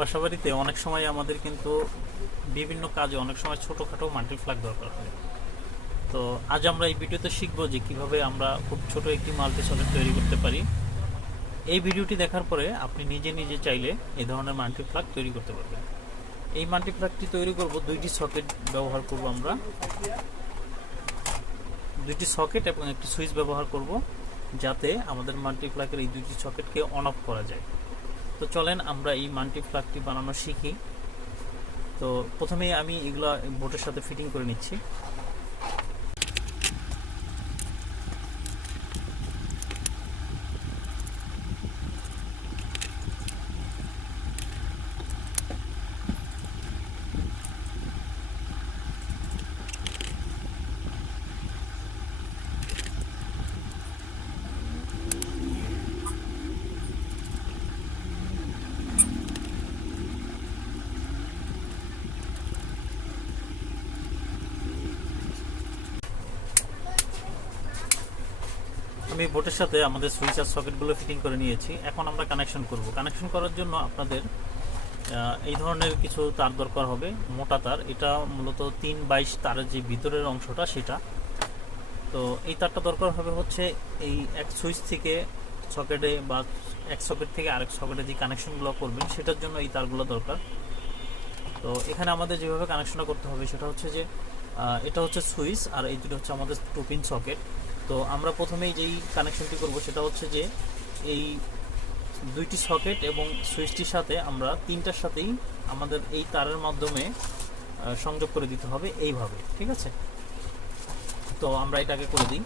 বাসাবাড়িতে অনেক সময় আমাদের কিন্তু বিভিন্ন কাজে অনেক সময় ছোটোখাটো মাল্টি প্লাগ দরকার হয়। তো আজ আমরা এই ভিডিওতে শিখবো যে কিভাবে আমরা খুব ছোট একটি মাল্টি সকেট তৈরি করতে পারি। এই ভিডিওটি দেখার পরে আপনি নিজে নিজে চাইলে এই ধরনের মাল্টি প্লাগ তৈরি করতে পারবেন। এই মাল্টি প্লাগটি তৈরি করব, দুইটি সকেট ব্যবহার করব আমরা, দুইটি সকেট এবং একটি সুইচ ব্যবহার করব যাতে আমাদের মাল্টি প্লাগের এই দুইটি সকেটকে অন অফ করা যায়। তো চলেন আমরা এই মাল্টি প্লাগটি বানানো শিখি। তো প্রথমে আমি এগুলা বোর্ডের সাথে ফিটিং করে নিচ্ছি। আমি বোর্ডের সাথে আমাদের সুইচ আর সকেটগুলো ফিটিং করে নিয়েছি। এখন আমরা কানেকশন করব। কানেকশন করার জন্য আপনাদের এই ধরনের কিছু তার দরকার হবে, মোটা তার। এটা মূলত 3/22 তারের যে ভিতরের অংশটা সেটা। তো এই তারটা দরকার হবে হচ্ছে এই এক সুইচ থেকে সকেটে বা এক সকেট থেকে আরেক সকেটে যে কানেকশনগুলো করবেন সেটার জন্য এই তারগুলো দরকার। তো এখানে আমাদের যেভাবে কানেকশনটা করতে হবে সেটা হচ্ছে যে এটা হচ্ছে সুইচ আর এই দুটো হচ্ছে আমাদের 2 পিন সকেট। তো আমরা প্রথমেই যেই কানেকশনটি করব সেটা হচ্ছে যে এই দুইটি সকেট এবং সুইচটির সাথে আমরা তিনটার সাথেই আমাদের এই তারের মাধ্যমে সংযোগ করে দিতে হবে এইভাবে, ঠিক আছে? তো আমরা এটাকে করে দিই।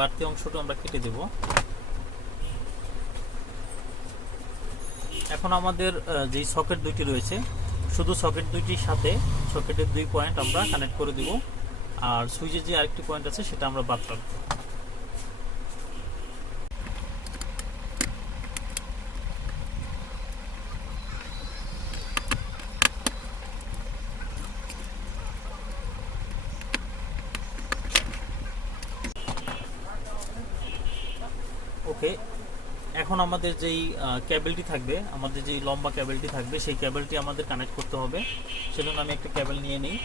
বাড়তি অংশটা আমরা কেটে দেব। এখন আমাদের যে সকেট দুইটি রয়েছে, শুধু সকেট দুইটির সাথে সকেটের 2 পয়েন্ট আমরা কানেক্ট করে দিব, আর সুইচের যে আরেকটি পয়েন্ট আছে সেটা আমরা বাদ রাখবো। ওকে, এখন আমাদের যেই কেবলটি থাকবে, আমাদের যেই লম্বা কেবলটি থাকবে সেই কেবলটি আমাদের কানেক্ট করতে হবে। সেজন্য আমি একটা কেবল নিয়ে নিই।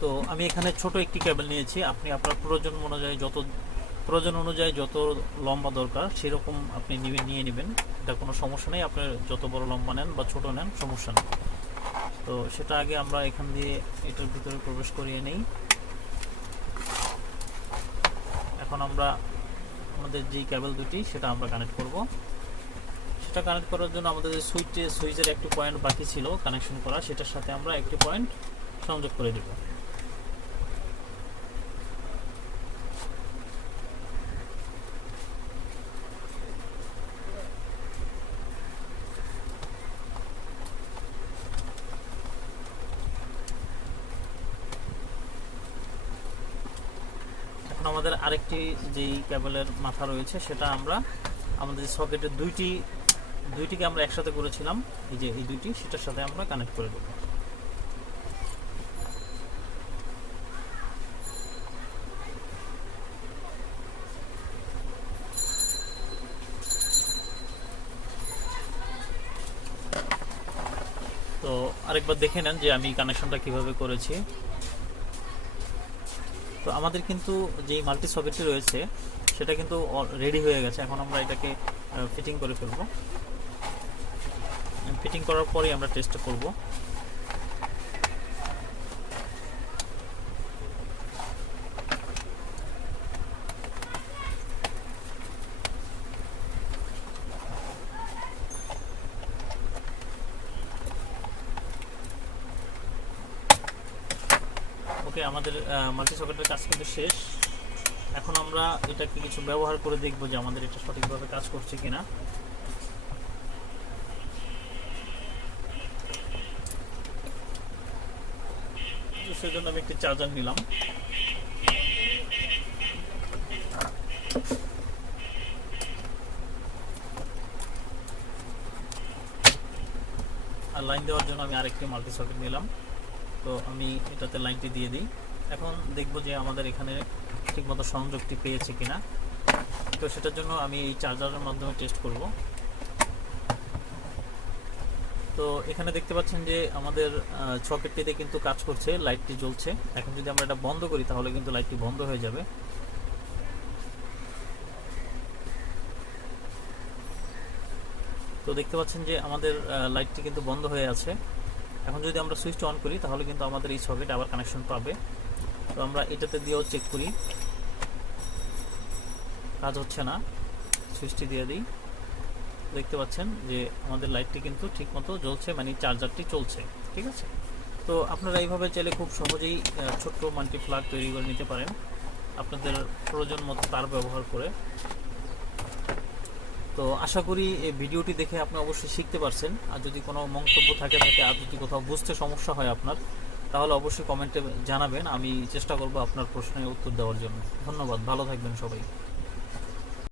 তো আমি এখানে ছোট একটি কেবল নিয়েছি। আপনি আপনার প্রয়োজন অনুযায়ী যত লম্বা দরকার সেরকম আপনি নিয়ে নেবেন। এটা কোনো সমস্যা নেই, আপনার যত বড় লম্বা নেন বা ছোট নেন সমস্যা নেই। তো সেটা আগে আমরা এখান দিয়ে এটার ভিতরে প্রবেশ করিয়ে নেই। এখন আমরা আমাদের যেই কেবল দুটি সেটা আমরা কানেক্ট করব। সেটা কানেক্ট করার জন্য আমাদের যে সুইচের একটি পয়েন্ট বাকি ছিল কানেকশন করা, সেটার সাথে আমরা একটি পয়েন্ট সংযোগ করে দেব। এখন আমাদের আরেকটি যেই কেবলের মাথা রয়েছে সেটা আমরা আমাদের সকেটের দুইটিকে আমরা একসাথে করেছিলাম, এই যে এই দুইটি, সেটার সাথে আমরা কানেক্ট করে দেব। তো আরেকবার দেখে নেন যে আমি কানেকশনটা কিভাবে করেছি। তো আমাদের কিন্তু যেই মাল্টি সকেটটি রয়েছে সেটা কিন্তু রেডি হয়ে গেছে। এখন আমরা এটাকে ফিটিং করে ফেলবো। ফিটিং করার পরেই আমরা টেস্ট করব। ওকে, আমাদের মাল্টি সকেটের কাজ কিন্তু শেষ। এখন আমরা এটাকে কিছু ব্যবহার করে দেখব যে আমাদের এটা সঠিকভাবে কাজ করছে কিনা। তো সেজন্য আমি একটি চার্জার নিলাম। আর লাইন দেওয়ার জন্য আমি আরেকটি মাল্টি সকেট নিলাম। তো আমি এটাতে লাইনটি দিয়ে দিই। এখন দেখব যে আমাদের এখানে ঠিকমতো সংযোগটি পেয়েছে কিনা। তো সেটার জন্য আমি এই চার্জারের মাধ্যমে টেস্ট করব। তো এখানে দেখতে পাচ্ছেন যে আমাদের সকেটটিতে কিন্তু কাজ করছে, লাইটটি জ্বলছে। এখন যদি আমরা এটা বন্ধ করি তাহলে কিন্তু লাইটটি বন্ধ হয়ে যাবে। তো দেখতে পাচ্ছেন যে আমাদের লাইটটি কিন্তু বন্ধ হয়ে আছে। এখন যদি আমরা সুইচটা অন করি তাহলে কিন্তু আমাদের এই সকেট আবার কানেকশন পাবে। তো আমরা এটাতে দিয়েও চেক করি, কাজ হচ্ছে না। সুইচটি দিয়ে দিই, দেখতে পাচ্ছেন যে আমাদের লাইটটি কিন্তু ঠিকমতো জ্বলছে, মানে চার্জারটি চলছে। ঠিক আছে। তো আপনারা এইভাবে চাইলে খুব সহজেই ছোট্ট মাল্টি প্লাগ তৈরি করে নিতে পারেন আপনাদের প্রয়োজন মতো তার ব্যবহার করে। তো আশা করি এই ভিডিওটি দেখে আপনি অবশ্যই শিখতে পারছেন। আর যদি কোনো মন্তব্য থাকে আর যদি কোথাও বুঝতে সমস্যা হয় আপনার, তাহলে অবশ্যই কমেন্টে জানাবেন। আমি চেষ্টা করব আপনার প্রশ্নের উত্তর দেওয়ার জন্য। ধন্যবাদ, ভালো থাকবেন সবাই।